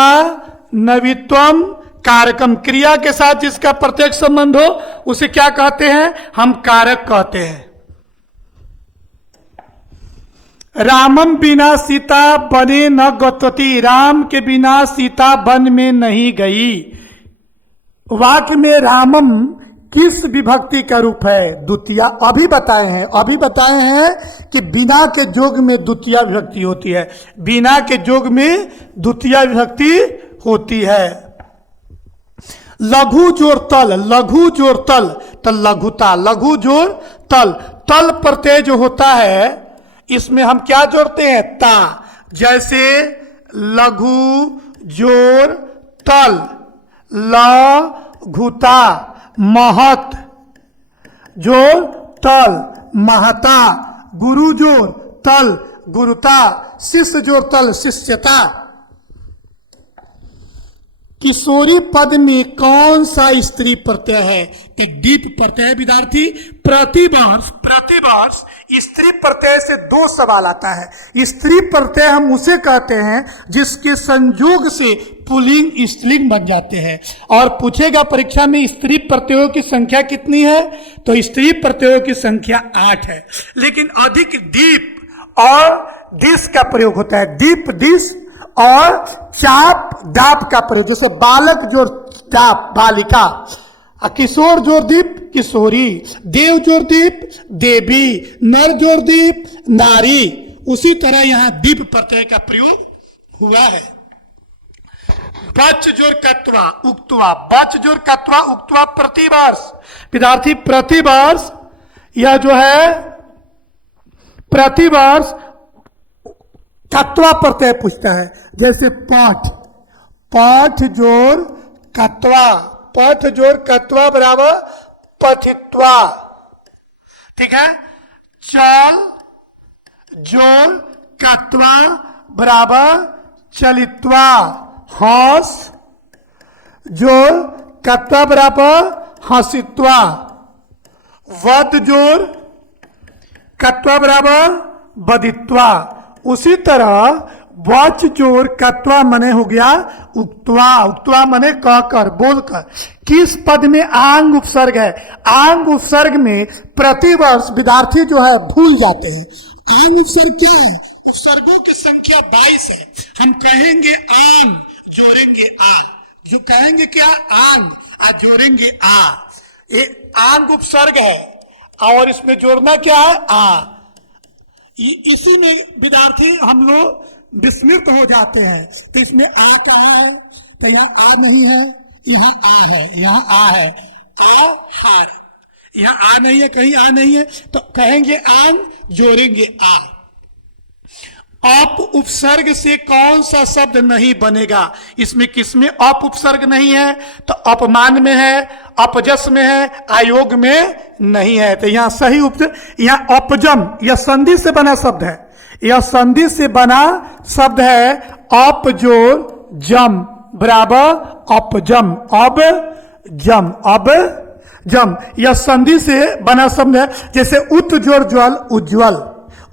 नवित्वम कारकम, क्रिया के साथ जिसका प्रत्यक्ष संबंध हो उसे क्या कहते हैं? हम कारक कहते हैं। रामम बिना सीता बने न गतवती, राम के बिना सीता वन में नहीं गई। वाक्य में रामम किस विभक्ति का रूप है? द्वितीय। अभी बताए हैं कि बिना के जोग में द्वितीय विभक्ति होती है, बिना के जोग में द्वितीय विभक्ति होती है। लघु जोर तल, लघु जोर तल, तो लघुता, लघु जोर तल। तल प्रत्यय जो होता है इसमें हम क्या जोड़ते हैं? ता। जैसे लघु जोर तल, लघुता, महत जोर तल, महता, गुरु जोर तल, गुरुता, शिष्य जोर तल, शिष्यता। किशोरी पद में कौन सा स्त्री प्रत्यय है? तो डीप प्रत्यय विद्यार्थी। प्रतिवर्ष, प्रतिवर्ष स्त्री प्रत्यय से दो सवाल आता है। स्त्री प्रत्यय हम उसे कहते हैं जिसके संयोग से पुल्लिंग स्त्रीलिंग बन जाते हैं। और पूछेगा परीक्षा में स्त्री प्रत्ययों की संख्या कितनी है? तो स्त्री प्रत्ययों की संख्या 8 है, लेकिन अधिक दीप और दिस का प्रयोग होता है। दीप, दिस और चाप, डाप का प्रयोग। जैसे बालक जोर डाप, बालिका, किशोर जोर दीप, किशोरी, देव जोर दीप, देवी, नर जोर दीप, नारी। उसी तरह यहां दीप प्रत्यय का प्रयोग हुआ है। बच जोर कत्वा उक्तवा, बच जोर कत्वा उक्तवा प्रतिवर्ष। विद्यार्थी प्रतिवर्ष यह जो है प्रतिवर्ष कत्वा प्रत्यय पूछता है। जैसे पाठ, पाठ जोर कत्वा, पथ जोर कत्वा बराबर पठित्वा, ठीक है। चल जोर कत्वा बराबर चलित्वा, हंस जोर कत्वा बराबर हंसित्वा, वद जोर कत्वा बराबर बदित्वा। उसी तरह वच जोर कत्वा मने हो गया उक्त्वा, उक्त्वा मने कहकर बोलकर। किस पद में आंग उपसर्ग है? आंग उपसर्ग में प्रतिवर्ष विद्यार्थी जो है भूल जाते हैं। आंग उपसर्ग क्या है? उपसर्गों की संख्या 22 है। हम कहेंगे आंग, जोड़ेंगे आ, जो कहेंगे क्या? आंग, जोड़ेंगे आ। ये आंग उपसर्ग है और इसमें जोड़ना क्या है? आ। इसी में विद्यार्थी हम लोग विस्मृत हो जाते हैं। तो इसमें आ कहाँ है? तो यहाँ आ नहीं है, यहाँ आ है, यहाँ आ है, आ हार, यहाँ आ नहीं है, कहीं आ नहीं है, तो कहेंगे आंग, जोड़ेंगे आ। अप उपसर्ग से कौन सा शब्द नहीं बनेगा? इसमें किसमें अप उपसर्ग नहीं है? तो अपमान में है, अपजस में है, आयोग में नहीं है। तो यहाँ सही यहाँ अपजम, यह संधि से बना शब्द है, यह संधि से बना शब्द है। अप जोर जम बराबर अपजम, अब जम, अब जम, यह संधि से बना शब्द है। जैसे उत जोर ज्वल उज्ज्वल,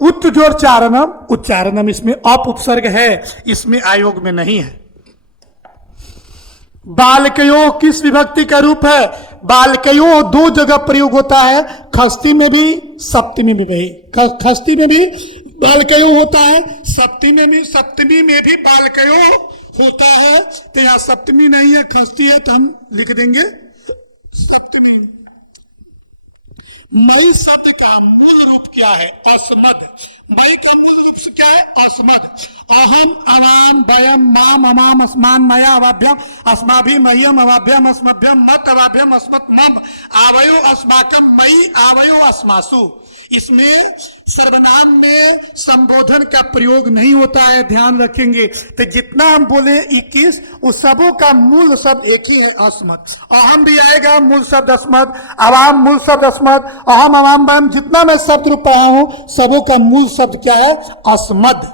उत जोर चारणम उच्चारणम, इसमें अप उपसर्ग है, इसमें आयोग में नहीं है। बालकयो किस विभक्ति का रूप है? बालकयो दो जगह प्रयोग होता है, खस्ती में भी सप्तमी में भी। खस्ती में भी बालकयो होता है, सप्तमी में भी बालकयो होता है। तो यहाँ सप्तमी नहीं है, खस्ती है, तो हम लिख देंगे सप्तमी। मई शब्द का मूल रूप क्या है? अस्मद। मई का मूल रूप से क्या है? अस्मद। अहम अवाम वयम माम अमाम अस्मान मया अवाभ्यम अस्माभि मह्यम अवाभ्यम अस्मभ्यम मत अवाभ्यम अस्मत् मम आवयो अस्माकम मई आवयो अस्मासु। इसमें सर्वनाम में संबोधन का प्रयोग नहीं होता है, ध्यान रखेंगे। तो जितना हम बोले 21, उस सबों का मूल शब्द एक ही है, अस्मद। अहम भी आएगा, मूल शब्द अस्मद, अवाम मूल शब्द अस्मद, अहम अवाम वयम, जितना मैं शब्द रूप पढ़ा हूं सबों का मूल शब्द क्या है? अस्मद।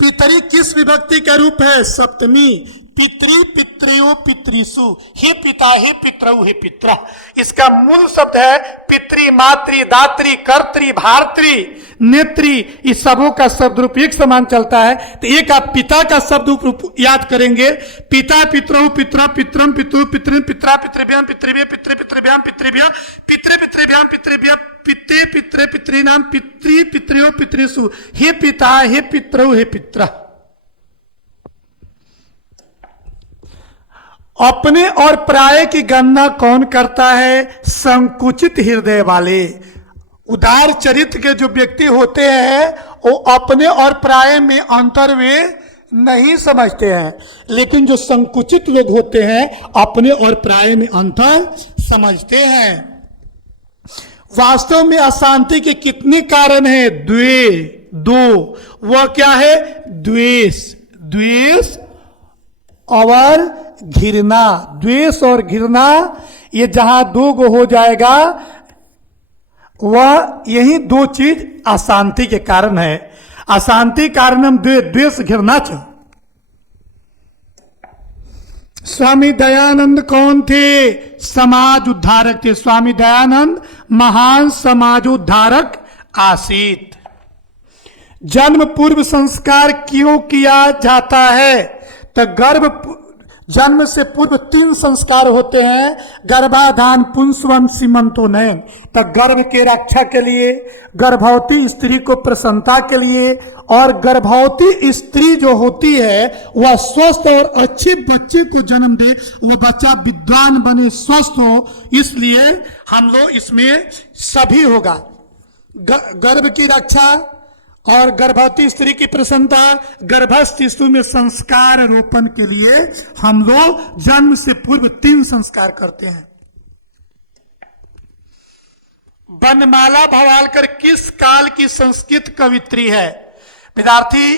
पितरी किस विभक्ति का रूप है? सप्तमी। पितृ पितृयो पितृसु, हे पिता हे पितरौ हे पित्र। इसका मूल शब्द है पितृ, मातृ, दात्री, कर्त्री, भारत्री, नेत्री। इस सबों का शब्द रूप एक समान चलता है। तो एक आप पिता का शब्द रूप याद करेंगे, पिता पितरौ पित्र पित्रम पितु पितृ पित्रा पितृभ्याम पितृभ्य पितृ पितृभ्याम पितृभ्य पितृ पितृभ्याम पितृभ्य पिते पितृ पितृनाम पितृ पितृयो पितृसु, हे पिता हे पितरौ हे पित्र। अपने और पराये की गणना कौन करता है? संकुचित हृदय वाले, उदार चरित्र के जो व्यक्ति होते हैं वो अपने और पराये में अंतर वे नहीं समझते हैं, लेकिन जो संकुचित लोग होते हैं अपने और पराये में अंतर समझते हैं। वास्तव में अशांति के कितने कारण हैं? दो। वह क्या है? द्वेष, द्वेष और घृणा। द्वेष और घृणा, ये जहां दो गो हो जाएगा वह यही दो चीज अशांति के कारण है। अशांति कारणम द्वेष घृणा च। स्वामी दयानंद कौन थे? समाज उद्धारक थे। स्वामी दयानंद महान समाज उद्धारक आसीत। जन्म पूर्व संस्कार क्यों किया जाता है? तो जन्म से पूर्व 3 संस्कार होते हैं, गर्भाधान, पुंसवन, सीमंतोनयन। तो गर्भ के रक्षा के लिए, गर्भवती स्त्री को प्रसन्नता के लिए, और गर्भवती स्त्री जो होती है वह स्वस्थ और अच्छे बच्चे को जन्म दे, वह बच्चा विद्वान बने, स्वस्थ हो, इसलिए हम लोग इसमें सभी होगा। गर्भ की रक्षा और गर्भवती स्त्री की प्रसन्नता, गर्भस्थ शिशु में संस्कार रोपण के लिए हम लोग जन्म से पूर्व 3 संस्कार करते हैं। वनमाला भवालकर किस काल की संस्कृत कवित्री है? विद्यार्थी,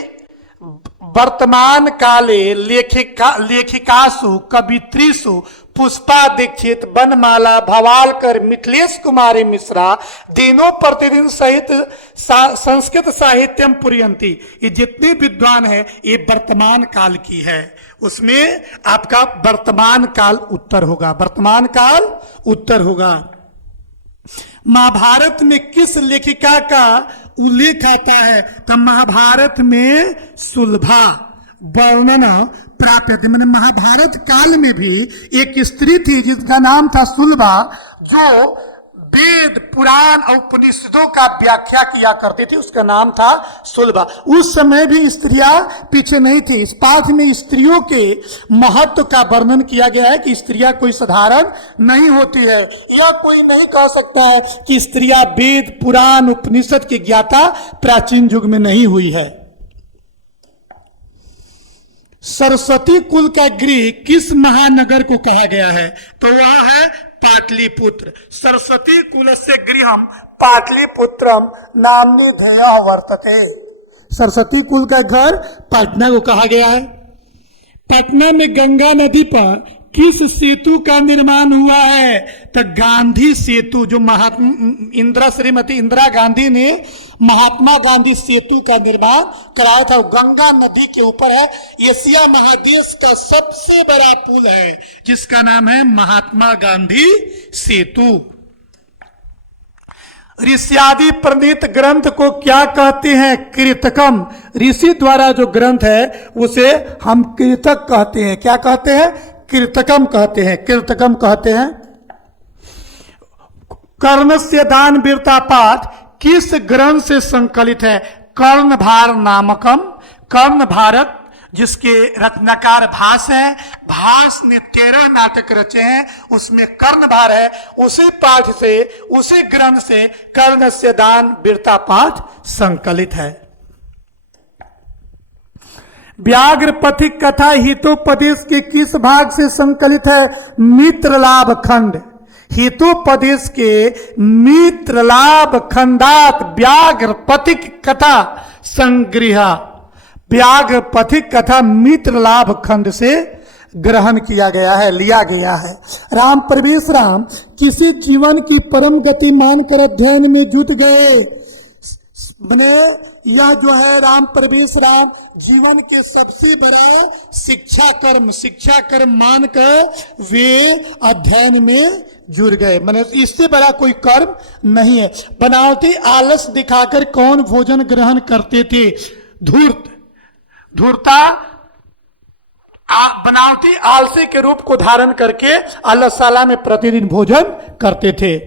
वर्तमान काले लेखिकासु कवित्रीसु पुष्पा दीक्षित, वनमाला भवालकर, मिथिलेश कुमारी मिश्रा दिनों प्रतिदिन सहित संस्कृत साहित्यम पुरयंती, ये जितने विद्वान है ये वर्तमान काल की है। उसमें आपका वर्तमान काल उत्तर होगा, वर्तमान काल उत्तर होगा। महाभारत में किस लेखिका का उल्लेख आता है? तो महाभारत में सुलभा वर्णन प्राप्त। मैंने महाभारत काल में भी एक स्त्री थी जिसका नाम था सुलभा, जो वेद पुराण और उपनिषदों का व्याख्या किया करती थी, उसका नाम था सुलभा। उस समय भी स्त्रियां पीछे नहीं थी। इस पाठ में स्त्रियों के महत्व का वर्णन किया गया है कि स्त्रियां कोई साधारण नहीं होती है। यह कोई नहीं कह सकता है कि स्त्रियां वेद पुराण उपनिषद की ज्ञाता प्राचीन युग में नहीं हुई है। सरस्वती कुल का गृह किस महानगर को कहा गया है? तो वह है पाटलिपुत्र। सरस्वती कुलस्य गृहम पाटलिपुत्रम नाम्नि ध्येयः वर्तते। सरस्वती कुल का घर पटना को कहा गया है। पटना में गंगा नदी पर किस सेतु का निर्माण हुआ है? तो गांधी सेतु, जो श्रीमती इंदिरा गांधी ने महात्मा गांधी सेतु का निर्माण कराया था, वो गंगा नदी के ऊपर है। एशिया महादेश का सबसे बड़ा पुल है जिसका नाम है महात्मा गांधी सेतु। ऋषियादि प्रणीत ग्रंथ को क्या कहते हैं? कृतकम। ऋषि द्वारा जो ग्रंथ है उसे हम कृतक कहते हैं। क्या कहते हैं? कृतकम कहते हैं, कृतकम कहते हैं। कर्णस्य दान वीरता पाठ किस ग्रंथ से संकलित है? कर्णभार नामकम। कर्ण भारत जिसके रत्नाकार भास है, भास ने 13 नाटक रचे हैं, उसमें कर्णभार है। उसी पाठ से, उसी ग्रंथ से कर्णस्य दान वीरता पाठ संकलित है। व्याघ्र पथिक कथा हितोपदेश के किस भाग से संकलित है? मित्र लाभ खंड। हितोपदेश के मित्र लाभ खंडात व्याघ्र पथिक कथा संग्रह। व्याघ्र पथिक कथा मित्र लाभ खंड से ग्रहण किया गया है, लिया गया है। राम प्रवेश राम किसी जीवन की परम गति मानकर अध्ययन में जुट गए। बने यह जो है राम प्रवेश राम जीवन के सबसे बड़ा शिक्षा कर्म मानकर वे अध्ययन में जुड़ गए। मैंने इससे बड़ा कोई कर्म नहीं है। बनावटी आलस दिखाकर कौन भोजन ग्रहण करते थे? धूर्ता बनावटी आलसी के रूप को धारण करके आलसशाला में प्रतिदिन भोजन करते थे।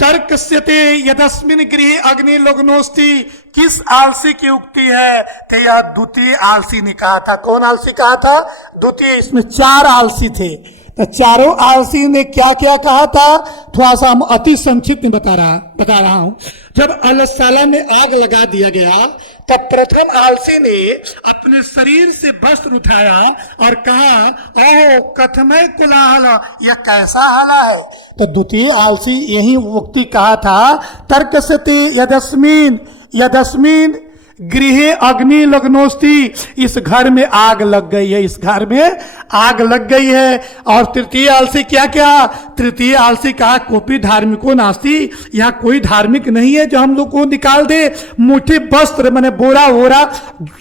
तर्कस्यते यदस्मिन गृहे अग्नि लग्नोस्ति किस आलसी की उक्ति है? तो यह द्वितीय आलसी ने कहा था। कौन आलसी कहा था? द्वितीय। इसमें 4 आलसी थे, तो चारों आलसी ने क्या क्या कहा था? थोड़ा सा हम अति संक्षिप्त में बता रहा हूं। जब आलसशाला में आग लगा दिया गया तब प्रथम आलसी ने अपने शरीर से वस्त्र उठाया और कहा, ओह कथमय कुलाहल, यह कैसा हाला है? तो द्वितीय आलसी यही उक्ति कहा था, तर्कस्यते यदस्मिन गृहे अग्नि लग्नोस्ति, इस घर में आग लग गई है, इस घर में आग लग गई है। और तृतीय आलसी क्या क्या? तृतीय आलसी कहा, कोपी धार्मिको नास्ति, यहाँ कोई धार्मिक नहीं है जो हम लोग को निकाल दे। मुट्ठी वस्त्र मैंने बोरा वोरा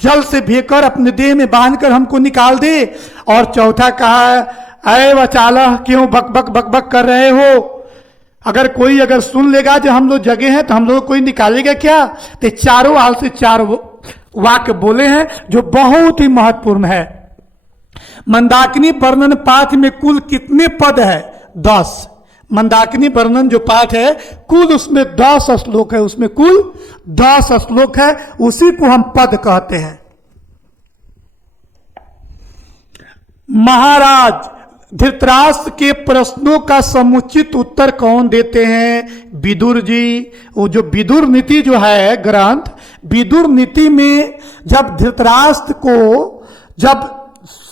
जल से भेकर अपने देह में बांधकर हमको निकाल दे। और चौथा कहा, अय वचाला क्यों बक बक बक बक कर रहे हो? अगर सुन लेगा जो हम लोग जगे हैं तो हम लोग कोई निकालेगा क्या? तो चारों आलसी 4 वाक्य बोले हैं जो बहुत ही महत्वपूर्ण है। मंदाकिनी वर्णन पाठ में कुल कितने पद है? 10। मंदाकिनी वर्णन जो पाठ है कुल उसमें 10 श्लोक है, उसमें कुल 10 श्लोक है, उसी को हम पद कहते हैं। महाराज धृतराष्ट्र के प्रश्नों का समुचित उत्तर कौन देते हैं? विदुर जी। वो जो विदुर नीति जो है ग्रंथ, विदुर नीति में जब धृतराष्ट्र को जब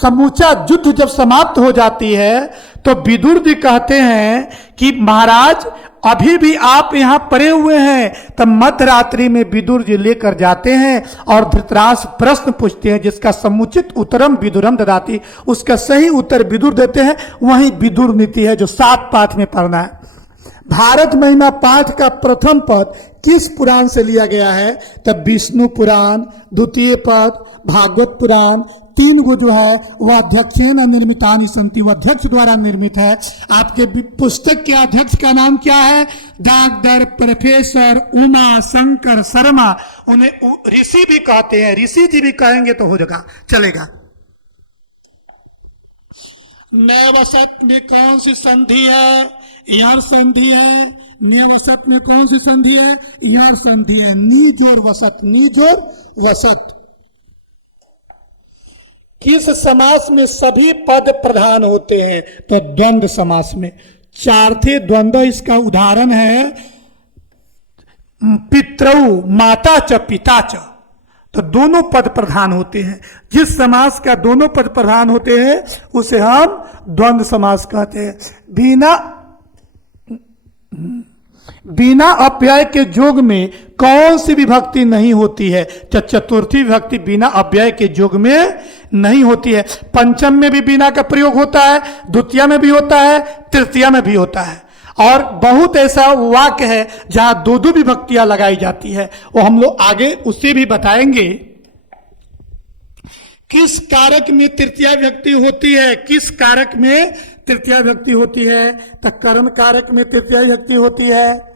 समूचा युद्ध जब समाप्त हो जाती है तो विदुर जी कहते हैं कि महाराज अभी भी आप यहां पड़े हुए हैं। तब मध्य रात्रि में विदुर जी लेकर जाते हैं और धृतराष्ट्र प्रश्न पूछते हैं जिसका समुचित उत्तरम विदुरम ददाति, उसका सही उत्तर विदुर देते हैं। वही विदुर नीति है जो 7 पाठ में पढ़ना है। भारत महिमा पाठ का प्रथम पद किस पुराण से लिया गया है? तब विष्णु पुराण, द्वितीय पद भागवत पुराण, 3 गो जो है वह अध्यक्षेन निर्मितानि संति, वह अध्यक्ष द्वारा निर्मित है। आपके पुस्तक के अध्यक्ष का नाम क्या है? Doctor professor Uma Shankar Sharma. उन्हें ऋषि भी कहते हैं, ऋषि जी भी कहेंगे तो हो जाएगा, चलेगा। नवसत में कौन सी संधि है? यार संधि है। नवसत में कौन सी संधि है? यार संधि है। नीजोर वसत, नीजोर वसत। किस समास में सभी पद प्रधान होते हैं? तो द्वंद्व समास में। 4 थे द्वंद्व, इसका उदाहरण है पितरौ माता च पिता च, तो दोनों पद प्रधान होते हैं। जिस समास का दोनों पद प्रधान होते हैं उसे हम द्वंद्व समास कहते हैं। बिना अव्यय के जोग में कौन सी विभक्ति नहीं होती है? चतुर्थी विभक्ति बिना अव्यय के जोग में नहीं होती है। पंचम में भी बिना का प्रयोग होता है, द्वितीय में भी होता है, तृतीय में भी होता है। और बहुत ऐसा वाक्य है जहां 2 विभक्तियां लगाई जाती है, वो हम लोग आगे उससे भी बताएंगे। किस कारक में तृतीय विभक्ति होती है? किस कारक में तृतीय विभक्ति होती है? तो कर्ण कारक में तृतीय विभक्ति होती है।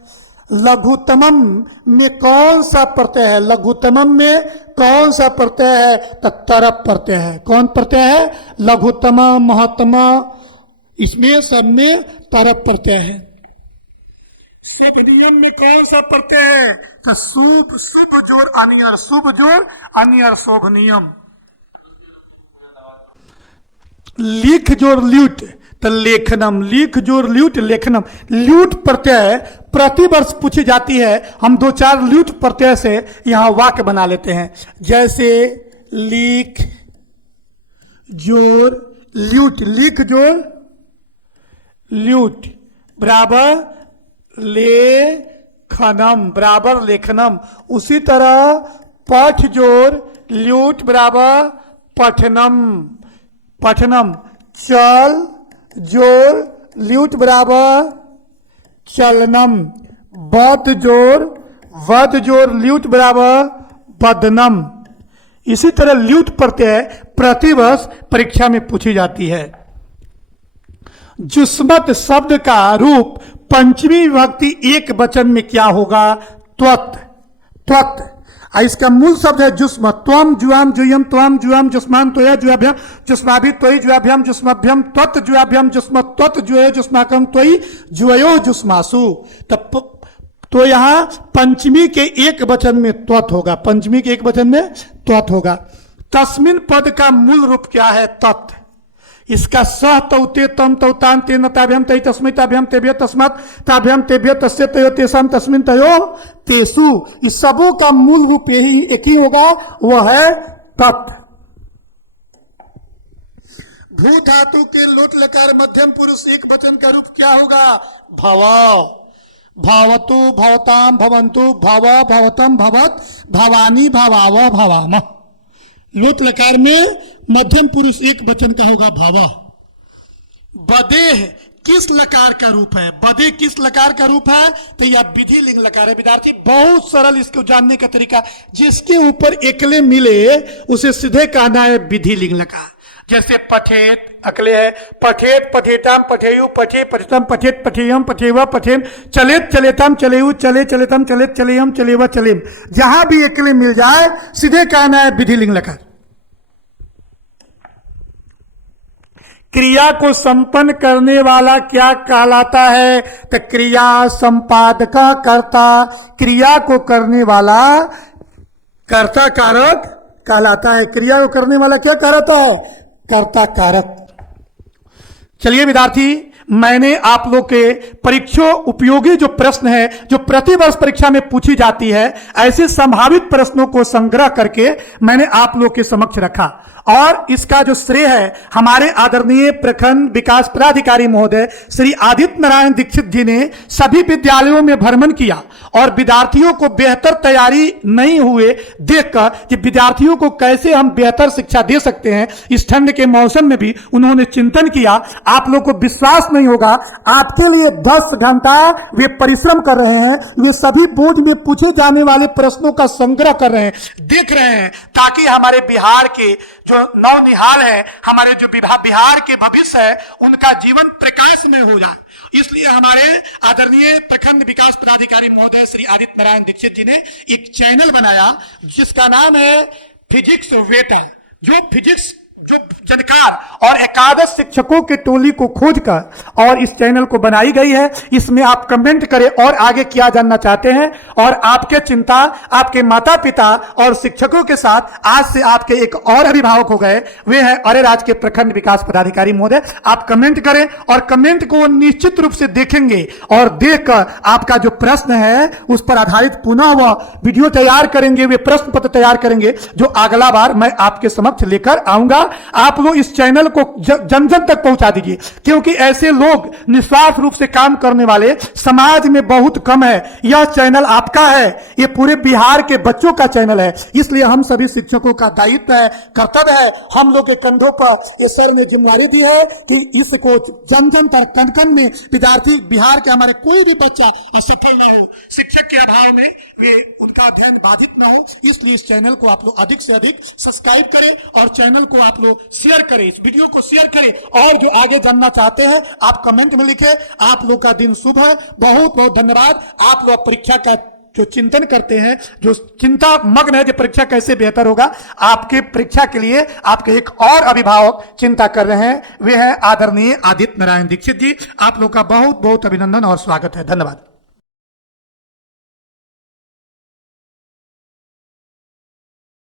लघुतमम में कौन सा प्रत्यय है? लघुतमम में कौन सा प्रत्यय है? तो तरप प्रत्यय है। कौन प्रत्यय है? लघुतम, महत्तम, इसमें सब में तरप प्रत्यय है। शुभ नियम में कौन सा प्रत्यय है? तो शुभ, शुभ जोड़ अनियर, शुभ जोड़ अनियर, शुभ नियम। लिख जोड़ ल्यूट तो लेखनम, लिख जोड़ ल्यूट लेखनम। ल्यूट प्रत्यय प्रतिवर्ष पूछी जाती है। हम 2-4 ल्यूट प्रत्यय से यहां वाक्य बना लेते हैं, जैसे लिख जोड़ ल्यूट, लिख जोड़ ल्यूट बराबर लेखनम, बराबर लेखनम। उसी तरह पठ जोड़ ल्यूट बराबर पठनम, पठनम। चल जोड़ ल्यूट बराबर चलनम। बद जोड़, वद जोड़ ल्यूट बराबर बदनम। इसी तरह ल्यूट प्रत्यय प्रतिवर्ष परीक्षा में पूछी जाती है। जुस्मत शब्द का रूप पंचमी विभक्ति एक वचन में क्या होगा? त्वत्, त्वत्। इसका मूल शब्द है जुस्म। त्वम जुआम जुयम त्वम जुआम जुस्मान त्वया जुआभ्यम जुस्माभि त्वयि जुआभ्यम जुस्मभ्यम त्वत् जुआभ्यम जुस्म त्वत् जुयो जुस्माकम त्वयि जुयो जुस्मासु। तो यहाँ पंचमी के एक वचन में त्वत् होगा, पंचमी के एक वचन में त्वत् होगा। तस्मिन पद का मूल रूप क्या है? तत्। इसका सह तौते तम तौतान तेन ताभ्यम तई तस्मै ताभ्यम तेभ्य तस्मात् ताभ्यम तेभ्य तस्य तयो तेषाम तस्मिन तयो तेसु। इस सबों का मूल रूप यही एक ही होगा, वह है तत्। भू धातु के लोट लकार मध्यम पुरुष एक वचन का रूप क्या होगा? भव। भवतु भवताम भवंतु भव भवतम भवत भवानी भवाव भवाम। लोट लकार में मध्यम पुरुष एक वचन का होगा भव। बदेह किस लकार का रूप है? बदे किस लकार का रूप है? तो यह विधि लिंग लकार है। विद्यार्थी बहुत सरल इसको जानने का तरीका, जिसके ऊपर एकले मिले उसे सीधे कहना है विधि लिंग लकार। जैसे पठेत अकले है, पठेत पठेताम पठेयु पठे पठितम पठेत पठेयम पठेवा पठेम चलेत चलेताम चलेयु चले चलेतम चलेत चलेयम चलेवा चलेम। जहां भी एकले मिल जाए सीधे कहना है विधि लिंग लकार। क्रिया को संपन्न करने वाला क्या कहलाता है? तो क्रिया संपादक कर्ता। क्रिया को करने वाला कर्ता कारक कहलाता है। क्रिया को करने वाला क्या कहलाता है? कर्ता कारक। चलिए विद्यार्थी, मैंने आप लोग के परीक्षा उपयोगी जो प्रश्न है, जो प्रतिवर्ष परीक्षा में पूछी जाती है, ऐसे संभावित प्रश्नों को संग्रह करके मैंने आप लोग के समक्ष रखा। और इसका जो श्रेय है हमारे आदरणीय प्रखंड विकास पदाधिकारी महोदय श्री आदित्य नारायण दीक्षित जी ने सभी विद्यालयों में भ्रमण किया और विद्यार्थियों को बेहतर तैयारी नहीं हुए देखकर कि विद्यार्थियों को कैसे हम बेहतर शिक्षा दे सकते हैं इस ठंड के मौसम में भी उन्होंने चिंतन किया। आप लोग को विश्वास नहीं होगा, आपके लिए 10 घंटा वे परिश्रम कर रहे हैं। वे सभी बोर्ड में पूछे जाने वाले प्रश्नों का संग्रह कर रहे हैं, देख रहे हैं, ताकि हमारे बिहार के जो नौनिहाल है, हमारे जो बिहार के भविष्य है, उनका जीवन प्रकाश में हो जाए। इसलिए हमारे आदरणीय प्रखंड विकास पदाधिकारी महोदय श्री आदित्य नारायण दीक्षित जी ने एक चैनल बनाया जिसका नाम है फिजिक्स वेटर, जो फिजिक्स जो जानकार और एकादश शिक्षकों के टोली को खोजकर और इस चैनल को बनाई गई है। इसमें आप कमेंट करें और आगे क्या जानना चाहते हैं, और आपके चिंता आपके माता पिता और शिक्षकों के साथ आज से आपके एक और अभिभावक हो गए, वे हैं अरेराज के प्रखंड विकास पदाधिकारी महोदय। आप कमेंट करें और कमेंट को निश्चित रूप से देखेंगे और देखकर आपका जो प्रश्न है उस पर आधारित पुनः वह वीडियो तैयार करेंगे, वे प्रश्न पत्र तैयार करेंगे जो अगला बार मैं आपके समक्ष लेकर आऊंगा। आप लोग इस चैनल को जन जन तक पहुंचा दीजिए, क्योंकि ऐसे लोग निस्वार्थ रूप से काम करने वाले समाज में बहुत कम है। यह चैनल आपका है, यह पूरे बिहार के बच्चों का चैनल है, इसलिए हम सभी शिक्षकों का दायित्व है, कर्तव्य है, हम लोग के कंधों पर इस सर ने जिम्मेदारी दी है कि इसको जन जन तक कण कण में विद्यार्थी बिहार के हमारे कोई भी बच्चा असफल ना हो, शिक्षक के अभाव में वे उनका अध्ययन बाधित ना हो। इसलिए इस चैनल को आप लोग अधिक से अधिक सब्सक्राइब करें और चैनल को आप लोग शेयर करें, इस वीडियो को शेयर करें, और जो आगे जानना चाहते हैं आप कमेंट में लिखें। आप लोग का दिन शुभ है, बहुत बहुत धन्यवाद। आप लोग परीक्षा का जो चिंतन करते हैं, जो चिंता मग्न है कि परीक्षा कैसे बेहतर होगा, आपके परीक्षा के लिए आपके एक और अभिभावक चिंता कर रहे हैं, वे हैं आदरणीय आदित्य नारायण दीक्षित जी। आप लोग का बहुत बहुत अभिनंदन और स्वागत है। धन्यवाद।